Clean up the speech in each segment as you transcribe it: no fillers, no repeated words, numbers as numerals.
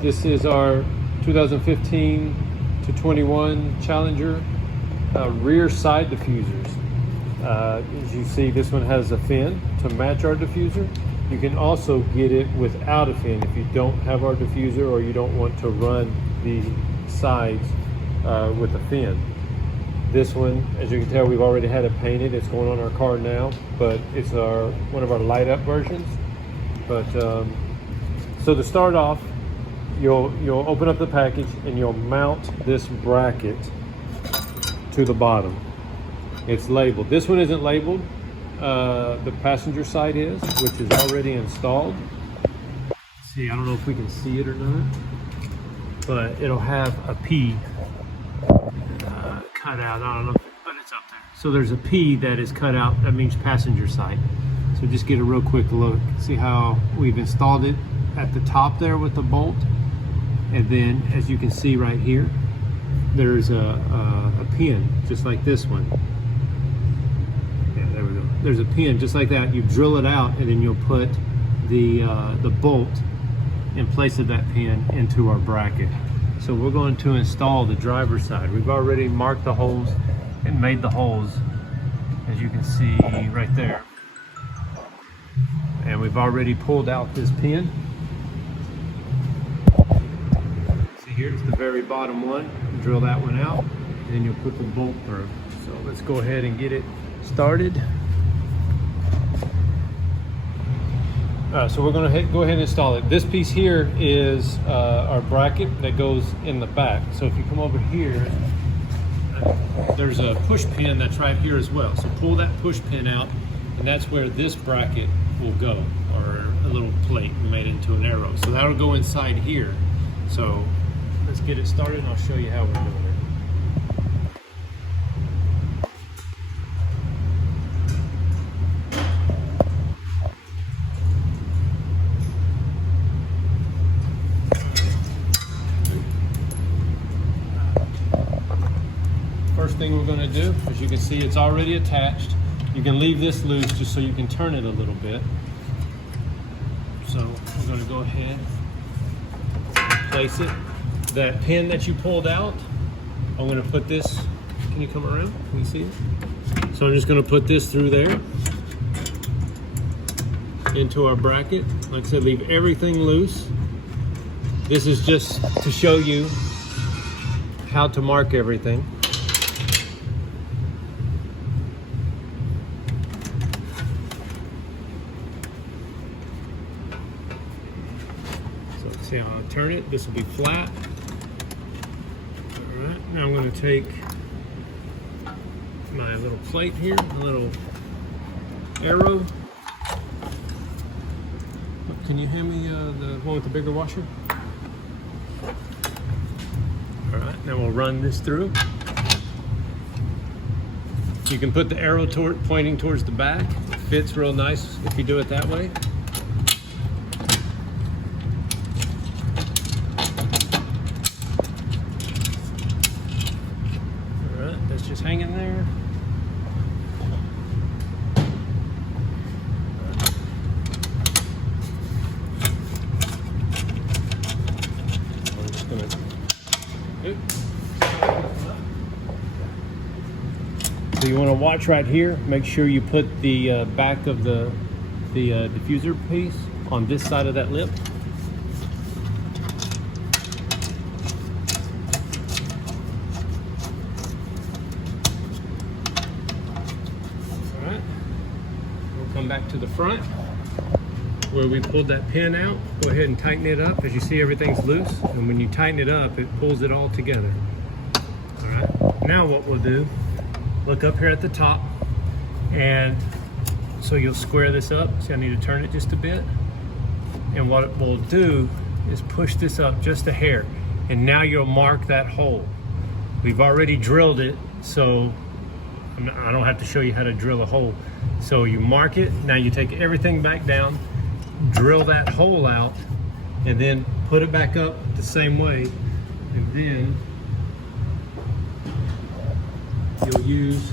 This is our 2015 to 21 Challenger rear side diffusers. As you see, this one has a fin to match our diffuser. You can also get it without a fin if you don't have our diffuser or you don't want to run the sides with a fin. This one, as you can tell, we've already had it painted. It's going on our car now, but it's one of our light up versions. But so to start off, you'll open up the package and you'll mount this bracket to the bottom. It's labeled. This one isn't labeled. The passenger side is, which is already installed. See, I don't know if we can see it or not, but it'll have a P cut out. I don't know, but it's up there. So there's a P that is cut out. That means passenger side. So just get a real quick look. See how we've installed it at the top there with the bolt. And then, as you can see right here, there's a pin, just like this one. Yeah, there we go. There's a pin, just like that. You drill it out, and then you'll put the bolt in place of that pin into our bracket. So we're going to install the driver's side. We've already marked the holes and made the holes, as you can see right there. And we've already pulled out this pin. Here's the very bottom one. Drill that one out, and then you'll put the bolt through. So let's go ahead and get it started. So we're going to go ahead and install it. This piece here is our bracket that goes in the back. So if you come over here, there's a push pin that's right here as well. So pull that push pin out, and that's where this bracket will go, or a little plate made into an arrow. So that'll go inside here. So let's get it started and I'll show you how we're doing it. First thing we're going to do, as you can see, it's already attached. You can leave this loose just so you can turn it a little bit. So we're going to go ahead and place it. That pin that you pulled out, I'm going to put this, can you come around? Can you see it? So I'm just going to put this through there into our bracket. Like I said, leave everything loose. This is just to show you how to mark everything. So see how I turn it? This will be flat. Now I'm going to take my little plate here, a little arrow. Can you hand me the one with the bigger washer? All right, now we'll run this through. You can put the arrow pointing towards the back. It fits real nice if you do it that way. Just hanging there. I'm just gonna. So you want to watch right here. Make sure you put the back of the diffuser piece on this side of that lip. Come back to the front where we pulled that pin out. Go ahead and tighten it up. As you see, everything's loose, and when you tighten it up, it pulls it all together. All right, now what we'll do, look up here at the top, and so you'll square this up. See, I need to turn it just a bit, and what it will do is push this up just a hair, and now you'll mark that hole. We've already drilled it, so I don't have to show you how to drill a hole. So you mark it, now you take everything back down, drill that hole out, and then put it back up the same way, and then you'll use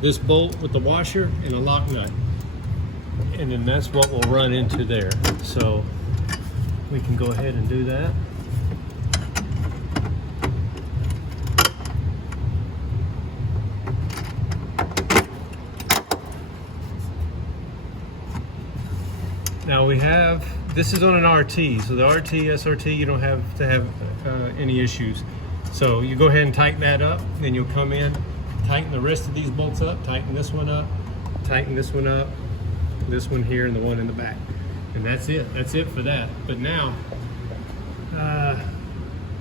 this bolt with the washer and a lock nut, and then that's what will run into there. So we can go ahead and do that. Now we have, this is on an RT, so the RT, SRT, you don't have to have any issues. So you go ahead and tighten that up, then you'll come in, tighten the rest of these bolts up, tighten this one up, tighten this one up, this one here, and the one in the back. And that's it for that. But now,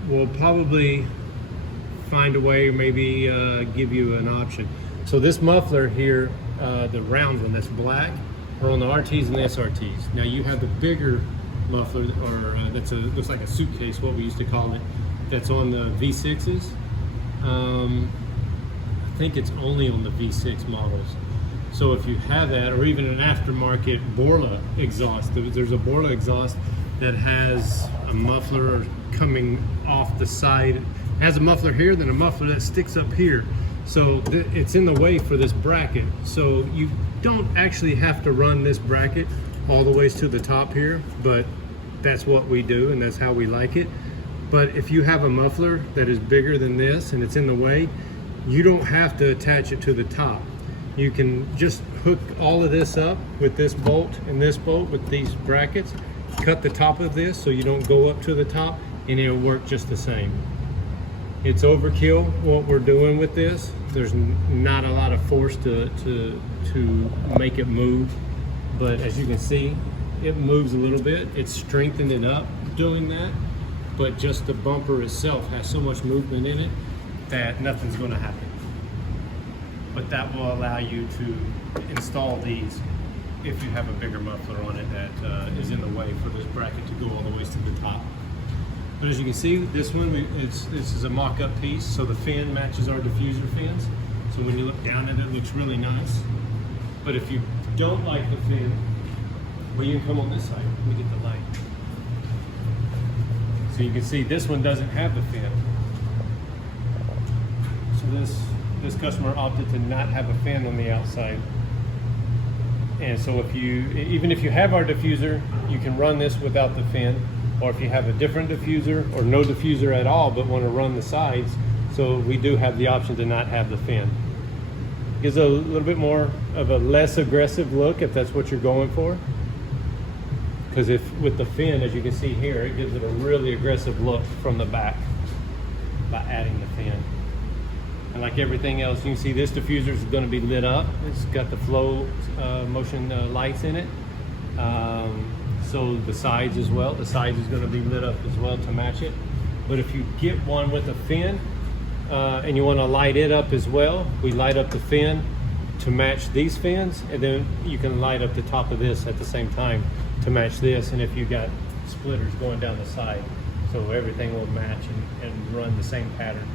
we'll probably find a way, or maybe give you an option. So this muffler here, the round one that's black, are on the RTs and the SRTs. Now you have the bigger muffler, or looks like a suitcase, what we used to call it, that's on the V6s. I think it's only on the V6 models. So if you have that, or even an aftermarket Borla exhaust, there's a Borla exhaust that has a muffler coming off the side. It has a muffler here, then a muffler that sticks up here. So it's in the way for this bracket. So you don't actually have to run this bracket all the ways to the top here, but that's what we do and that's how we like it. But if you have a muffler that is bigger than this and it's in the way, you don't have to attach it to the top. You can just hook all of this up with this bolt and this bolt with these brackets, cut the top of this so you don't go up to the top, and it'll work just the same. It's overkill what we're doing with this. There's not a lot of force to make it move, but as you can see, it moves a little bit. It's strengthened it up doing that, but just the bumper itself has so much movement in it that nothing's going to happen. But that will allow you to install these if you have a bigger muffler on it that is in the way for this bracket to go all the way to the top. But as you can see, this one, this is a mock-up piece, so the fin matches our diffuser fins. So when you look down at it, it looks really nice. But if you don't like the fin, well, you can come on this side. Let me get the light. So you can see this one doesn't have the fin. So this customer opted to not have a fin on the outside. And so even if you have our diffuser, you can run this without the fin. Or if you have a different diffuser or no diffuser at all but want to run the sides, so we do have the option to not have the fin. Gives a little bit more of a less aggressive look if that's what you're going for. Because if with the fin, as you can see here, it gives it a really aggressive look from the back by adding the fin. And like everything else, you can see this diffuser is going to be lit up. It's got the flow motion lights in it. So the sides as well. The sides is going to be lit up as well to match it. But if you get one with a fin and you want to light it up as well, we light up the fin to match these fins, and then you can light up the top of this at the same time to match this. And if you got splitters going down the side, so everything will match and run the same pattern.